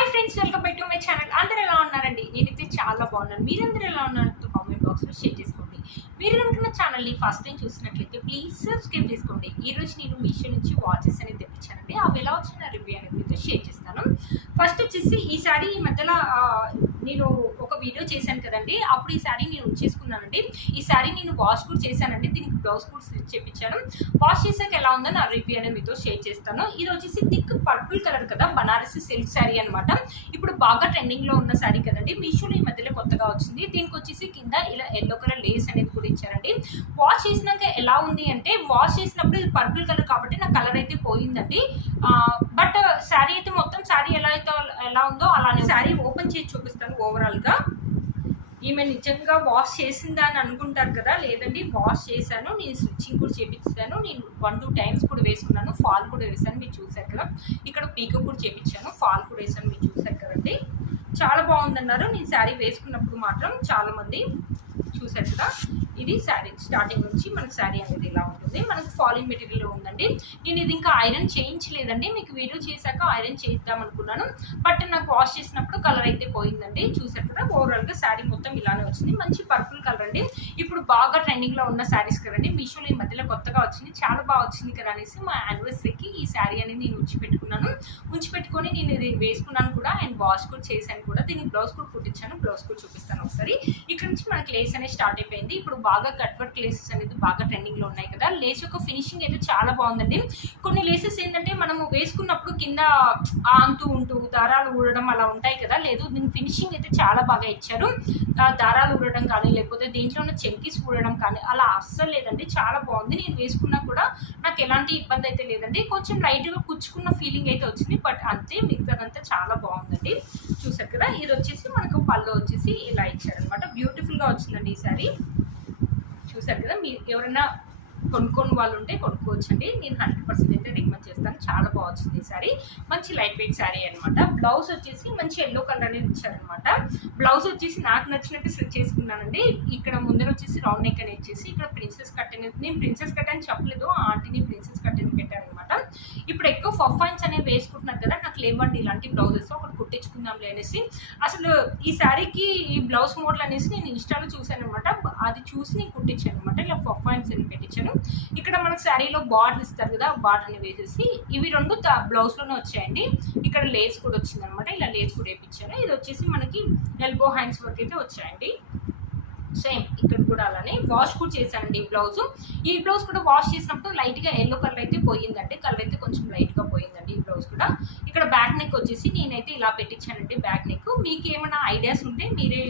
Hi friends, welcome back to my channel. అందరూ ఎలా ఉన్నారండి? నేనైతే చాలా బాగున్నాను. మీరందరూ ఎలా ఉన్నారో కామెంట్ బాక్స్లో షేర్ చేసుకోండి. మీరు కనుక నా ఛానల్ని ఫస్ట్ టైం చూసినట్లయితే ప్లీజ్ సబ్స్క్రైబ్ చేసుకోండి. ఈరోజు నేను మీషో నుంచి వాచెస్ అనేది తెప్పించానండి. అవి ఎలా వచ్చిన రివ్యూ అనేది మీతో షేర్ చేస్తాను. ఫస్ట్ వచ్చేసి ఈ శారీ ఈ మధ్యలో నేను ఒక వీడియో చేశాను కదండి, అప్పుడు ఈ శారీ నేను ఉంచేసుకున్నానండి. ఈ శారీ నేను వాష్ కూడా చేశానండి. దీనికి బ్లౌజ్ కూడా స్టిచ్ చేయించాను. వాష్ చేసాక ఎలా ఉందో నా రివ్యూ అనేది మీతో షేర్ చేస్తాను. ఇది వచ్చేసి థిక్ పర్పుల్ కలర్ కదా, బనారసి సిల్క్ శారీ అనమాట. ఇప్పుడు బాగా ట్రెండింగ్లో ఉన్న శారీ కదండి. మీషోలో ఈ మధ్యలో కొత్తగా వచ్చింది. దీనికి వచ్చేసి కింద ఇలా ఎల్లో కలర్ లేస్ అనేది కూడా ఇచ్చారండి. వాష్ చేసినాక ఎలా ఉంది అంటే, వాష్ చేసినప్పుడు ఇది పర్పుల్ కలర్ కాబట్టి నా కలర్ అయితే పోయిందండి. బట్ శారీ అయితే మొత్తం శారీ ఎలా ఉందో అలానే శారీ ఓపెన్ చేసి చూపిస్తాను. ఓవరాల్గా ఈమె నిజంగా వాష్ చేసిందా అని అనుకుంటారు కదా, లేదండి వాష్ చేశాను. నేను స్టిచ్చింగ్ కూడా చేపించాను. నేను 1-2 టైమ్స్ కూడా వేసుకున్నాను. ఫాల్ కూడా వేసాను, మీరు చూసారు కదా. ఇక్కడ పీకో కూడా చేపించాను, ఫాల్ కూడా వేసాను, మీరు చూసారు కదండి. చాలా బాగుందన్నారు. నేను శారీ వేసుకున్నప్పుడు మాత్రం చాలామంది చూసారు కదా. ఇది శారీ స్టార్టింగ్ నుంచి మనకు శారీ అనేది ఇలా ఉంటుంది. మనకు ఫాలింగ్ మెటీరియల్ ఉందండి. నేను ఇది ఇంకా ఐరన్ చేయించలేదండి. మీకు వీడియో చేశాక ఐరన్ చేద్దాం అనుకున్నాను, బట్ నాకు వాష్ చేసినప్పుడు కలర్ అయితే పోయిందండి. చూసారు కదా. ఓవరాల్గా శారీ మొత్తం ఇలానే వచ్చింది. మంచి పర్పుల్ కలర్ అండి. ఇప్పుడు బాగా ట్రెండింగ్లో ఉన్న శారీస్ కదండి. మీషోలో ఈ మధ్యలో కొత్తగా వచ్చింది, చాలా బాగా వచ్చింది కదా అనేసి మా యానివర్సరీకి ఈ శారీ అనేది నేను ఉంచిపెట్టుకొని నేను ఇది వేసుకున్నాను కూడా, అండ్ వాష్ కూడా చేశాను కూడా. దీనికి బ్లౌజ్ కూడా కుట్టించాను. బ్లౌజ్ కూడా చూపిస్తాను ఒకసారి. ఇక్కడ నుంచి మనకి లేస్ అనేది స్టార్ట్ అయిపోయింది. ఇప్పుడు బాగా కట్ వర్క్ లేసెస్ అనేది బాగా ట్రెండింగ్లో ఉన్నాయి కదా. లేస్ యొక్క ఫినిషింగ్ అయితే చాలా బాగుందండి. కొన్ని లేసెస్ ఏంటంటే మనము వేసుకున్నప్పుడు కింద ఆంతూ ఉంటూ దారాలు ఊడడం అలా ఉంటాయి కదా. లేదు, దీని ఫినిషింగ్ అయితే చాలా బాగా ఇచ్చారు. దారాలు ఊడడం కానీ, లేకపోతే దీంట్లో ఉన్న చెంకీస్ ఊడడం కానీ అలా అస్సలు లేదండి. చాలా బాగుంది. నేను వేసుకున్నా కూడా నాకు ఎలాంటి ఇబ్బంది అయితే లేదండి. కొంచెం లైట్గా కుచ్చుకున్న ఫీలింగ్ అయితే వచ్చింది, బట్ అంతే, మిగతాదంతా చాలా బాగుందండి. చూసారు కదా. ఇది వచ్చేసి మనకు పళ్ళు వచ్చేసి ఇలా ఇచ్చారనమాట. బ్యూటిఫుల్గా వచ్చిందండి ఈ శారీ. చూసారు కదా. మీరు ఎవరైనా కొనుక్కొని వాళ్ళు ఉంటే కొనుక్కోవచ్చండి. నేను 100% అయితే రికమెండ్ చేస్తాను. చాలా బాగుంది ఈ శారీ. మంచి లైట్ వెయిట్ శారీ అనమాట. బ్లౌజ్ వచ్చేసి మంచి ఎల్లో కలర్ అనేది ఇచ్చారనమాట. బ్లౌజ్ వచ్చేసి నాకు నచ్చినట్టు స్టిచ్ చేసుకున్నానండి. ఇక్కడ ముందర వచ్చేసి రౌండ్ నెక్ అనేది ఇచ్చేసి ఇక్కడ ప్రిన్సెస్ కట్ అనేది, నేను ప్రిన్సెస్ కట్ అని చెప్పలేదు, ఆంటీని ప్రిన్సెస్ కట్ అని పెట్టారనమాట. ఇప్పుడు ఎక్కువ పఫైన్స్ అనేవి వేసుకుంటున్నారు కదా, నాకు లేవండి ఇలాంటి బ్లౌజెస్, ఒకటి కుట్టించుకుందాంలే అనేసి. అసలు ఈ శారీకి ఈ బ్లౌజ్ మోడల్ అనేసి నేను ఇన్స్టాలో చూశాను అనమాట. అది చూసి నేను కుట్టించాను అనమాట. ఇలా పఫైన్స్ అని పెట్టించాను. ఇక్కడ మనకు శారీలో బార్డర్ ఇస్తారు కదా, బార్డర్ని వేసేసి ఇవి రెండు బ్లౌజ్లోనే వచ్చాయండి. ఇక్కడ లేస్ కూడా వచ్చింది అనమాట. ఇలా లేస్ కూడా వేయించాను. ఇది వచ్చేసి మనకి ఎల్బో హ్యాండ్స్ వరకు అయితే వచ్చాయండి. సేమ్ ఇక్కడ కూడా అలానే వాష్ కూడా చేశానండి ఈ బ్లౌజ్. ఈ బ్లౌజ్ కూడా వాష్ చేసినప్పుడు లైట్గా ఎల్లో కలర్ అయితే పోయిందండి. కలర్ అయితే కొంచెం లైట్గా పోయిందండి ఈ బ్లౌజ్ కూడా. ఇక్కడ బ్యాక్ నెక్ వచ్చేసి నేనైతే ఇలా పెట్టించానండి. బ్యాక్ నెక్ మీకు ఏమైనా ఐడియాస్ ఉంటే మీరే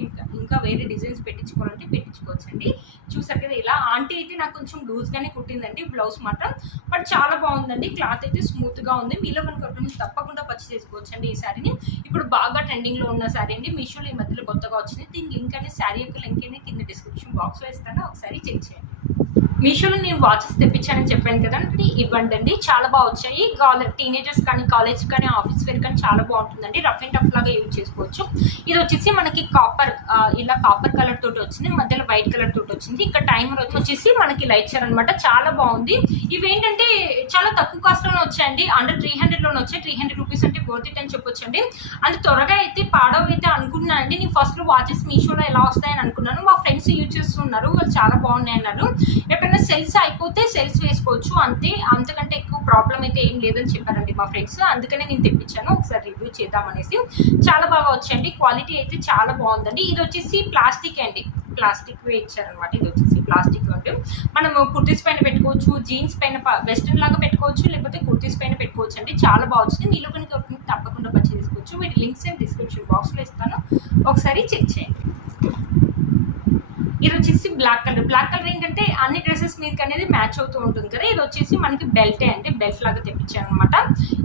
ఇంకా వేరే డిజైన్స్ పెట్టించుకోవాలంటే పెట్టించుకోవచ్చండి. చూసారు కదా. ఇలా ఆంటీ అయితే నాకు కొంచెం లూజ్గానే కుట్టిందండి బ్లౌజ్ మాత్రం, బట్ చాలా బాగుందండి. క్లాత్ అయితే స్మూత్గా ఉంది. మీలో కనుక తప్పకుండా పర్చేస్ చేసుకోవచ్చండి ఈ శారీని. ఇప్పుడు బాగా ట్రెండింగ్లో ఉన్న శారీ అండి. మీషోలో ఈ మధ్యలో కొత్తగా వచ్చింది. దీని లింక్ అనేది, శారీ యొక్క లింక్ అనేది కింద డిస్క్రిప్షన్ బాక్స్లో ఇస్తాను, ఒకసారి చెక్ చేయండి. మీషోలో నేను వాచెస్ తెప్పించానని చెప్పాను కదండి, ఇవ్వండి అండి. చాలా బాగా వచ్చాయి. టీనేజర్స్ కానీ, కాలేజ్ కానీ, ఆఫీస్ వేర్ కానీ చాలా బాగుంటుందండి. రఫ్ అండ్ టఫ్ లాగా యూజ్ చేసుకోవచ్చు. ఇది వచ్చేసి మనకి ఇలా కాపర్ కలర్ తోటి వచ్చింది, మధ్యలో వైట్ కలర్ తోటి వచ్చింది. ఇక్కడ టైమర్ వచ్చేసి మనకి ఇలా ఇచ్చారనమాట. చాలా బాగుంది. ఇవేంటంటే చాలా తక్కువ కాస్ట్లోనే వచ్చాయండి. అండర్ 300లోనే వచ్చాయి. 300 రూపీస్ అంటే వర్త్ ఇట్ అని చెప్పొచ్చు అండి. అంత త్వరగా అయితే పాడవైతే అనుకున్నానండి. నేను ఫస్ట్లో వాచెస్ మీషోలో ఎలా వస్తాయని అనుకున్నాను. మా ఫ్రెండ్స్ యూజ్ చేస్తున్నారు, వాళ్ళు చాలా బాగున్నాయి అన్నారు. ఎప్పుడైనా సెల్స్ అయిపోతే సెల్స్ వేసుకోవచ్చు అంతే, అంతకంటే ఎక్కువ ప్రాబ్లం అయితే ఏం లేదని చెప్పారండి మా ఫ్రెండ్స్. అందుకనే నేను తెప్పించాను, ఒకసారి రివ్యూ చేద్దామనేసి. చాలా బాగా వచ్చాయండి. క్వాలిటీ అయితే చాలా బాగుందండి. ఇది వచ్చేసి ప్లాస్టిక్ అండి, ప్లాస్టిక్ వే ఇచ్చారనమాట. ఇది వచ్చేసి ప్లాస్టిక్ అంటే మనము కుర్తీస్ పైన పెట్టుకోవచ్చు, జీన్స్ పైన వెస్ట్రన్ లాగా పెట్టుకోవచ్చు, లేకపోతే కుర్తీస్ పైన పెట్టుకోవచ్చు అండి. చాలా బాగా వచ్చింది. మీలో కనుక తప్పకుండా పర్చేస్ చేసుకోవచ్చు. వీటి లింక్స్ నేను డిస్క్రిప్షన్ బాక్స్లో ఇస్తాను, ఒకసారి చెక్ చేయండి. ఇది వచ్చేసి బ్లాక్ కలర్. బ్లాక్ కలర్ ఏంటంటే అన్ని డ్రెస్సెస్ మీదకి అనేది మ్యాచ్ అవుతూ ఉంటుంది కదా. ఇది వచ్చేసి మనకి బెల్టే అంటే బెల్ట్ లాగా తెప్పించాను అనమాట.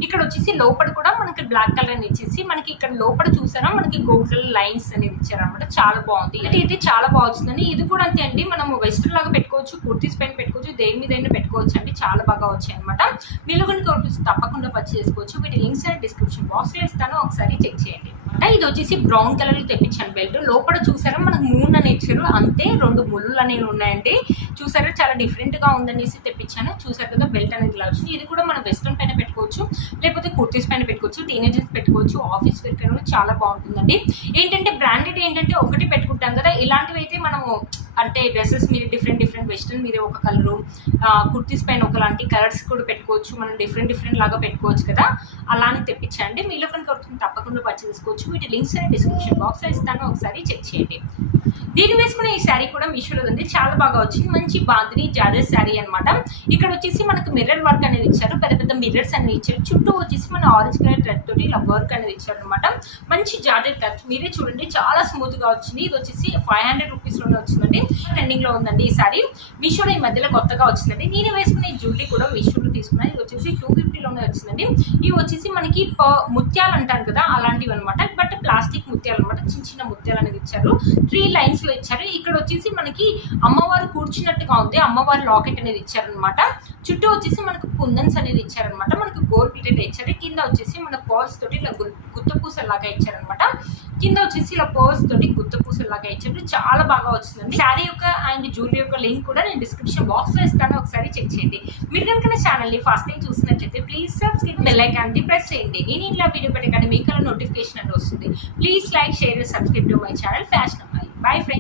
ఇక్కడ వచ్చేసి లోపల కూడా మనకి బ్లాక్ కలర్ అని ఇచ్చేసి మనకి ఇక్కడ లోపల చూసారా మనకి గోల్డ్ కలర్ లైన్స్ అనేది ఇచ్చారనమాట. చాలా బాగుంది. ఇది అయితే చాలా బాగుందండి. ఇది కూడా అంతే అండి, మనము వెస్ట్రన్ లాగా పెట్టుకోవచ్చు, కుర్తీస్ పైన పెట్టుకోవచ్చు, దేని మీద పెట్టుకోవచ్చు అండి. చాలా బాగా వచ్చాయి అనమాట. మీరు కనుక తప్పకుండా పర్చేస్ చేసుకోవచ్చు. వీటి లింక్స్ డిస్క్రిప్షన్ బాక్స్లో ఇస్తాను, ఒకసారి చెక్ చేయండి. ఇది వచ్చేసి బ్రౌన్ కలర్ లో తెప్పించాను బెల్ట్. లోపల చూసారా మనకు మూన్ అని ఇచ్చారు, అంతే 2 ముళ్ళు అనేవి ఉన్నాయండి. చూసారా చాలా డిఫరెంట్ గా ఉందనేసి తెప్పించాను. చూసారు కదా బెల్ట్ అనేది ఇలా వచ్చింది. ఇది కూడా మనం వెస్ట్రన్ పైన పెట్టుకోవచ్చు, లేకపోతే కుర్తీస్ పైన పెట్టుకోవచ్చు, టీనేజర్స్ పెట్టుకోవచ్చు, ఆఫీస్ వేర్ కైనా చాలా బాగుంటుందండి. ఏంటంటే బ్రాండెడ్ ఏంటంటే ఒకటి పెట్టుకుంటాం కదా, ఇలాంటివి అయితే మనము అంటే డ్రెస్సెస్ మీద డిఫరెంట్ వెస్ట్రన్ మీద ఒక కలరు, కుర్తీస్ పైన ఒకలాంటి కలర్స్ కూడా పెట్టుకోవచ్చు, మనం డిఫరెంట్ లాగా పెట్టుకోవచ్చు కదా, అలా అని తెప్పించండి. మీలో కనుక తప్పకుండా పర్చేస్ చేసుకోవచ్చు. వీటి లింక్స్ అనేది డిస్క్రిప్షన్ బాక్స్లో ఇస్తాను, ఒకసారి చెక్ చేయండి. దీన్ని వేసుకునే ఈ శారీ కూడా మీషోలో ఉంది, చాలా బాగా వచ్చింది. మంచి బాందిని జార్జెట్ శారీ అనమాట. ఇక్కడ వచ్చేసి మనకు మిర్రర్ వర్క్ అనేది ఇచ్చారు, పెద్ద మిర్రర్స్ అనేది ఇచ్చారు. చుట్టూ వచ్చేసి మన ఆరెంజ్ కలర్ థ్రెడ్ తోటి ఇలా వర్క్ అనేది ఇచ్చారు అనమాట. మంచి జార్జెట్ క్లాత్, మీరే చూడండి చాలా స్మూత్ గా వచ్చింది. ఇది వచ్చేసి 500 రూపీస్లోనే వచ్చిందండి. ట్రెండింగ్ లో ఉందండి ఈ సారీ. మీషోలో ఈ మధ్యలో కొత్తగా వచ్చిందండి. నేను వేసుకునే ఈ జ్యువెలరీ కూడా మీషోలో తీసుకున్నాను. ఇది వచ్చేసి 250లోనే వచ్చిందండి. ఇవి వచ్చేసి మనకి ముత్యాలు అంటారు కదా అలాంటివి అనమాట, బట్ ప్లాస్టిక్ ముత్యాలు అనమాట. చిన్న ముత్యాలు అనేది ఇచ్చారు, 3 లైన్స్ లో ఇచ్చారు. ఇక్కడ వచ్చేసి మనకి అమ్మవారు కూర్చున్నట్టుగా ఉంది, అమ్మవారి లాకెట్ అనేది ఇచ్చారనమాట. చుట్టూ వచ్చేసి మనకు కుందన్స్ అనేది ఇచ్చారనమాట, మనకు గోల్డ్ ప్లేటెడ్ ఇచ్చారు. కింద వచ్చేసి మన పర్ల్స్ తోటి ఇలా గుత్తపూసలాగా ఇచ్చారనమాట. కింద వచ్చేసి ఇలా పర్ల్స్ తోటి గుత్తపూసలాగా ఇచ్చారు. చాలా బాగా వచ్చిందండి. శారీ యొక్క అండ్ జ్యువెలరీ యొక్క లింక్ కూడా నేను డిస్క్రిప్షన్ బాక్స్ లో ఇస్తాను, ఒకసారి చెక్ చేయండి. మీరు కనుక నా ఛానల్ ని ఫస్ట్ టైం చూసినట్లయితే ప్లీజ్ సబ్స్క్రైబ్, బెల్ ఐకాన్ ని ప్రెస్ చేయండి. నేను ఇలా వీడియో పెట్టగానే మీకు నోటిఫికేషన్ అనేది వస్తుంది. Please like, share, subscribe to my channel fashion Ammayi. Bye friends.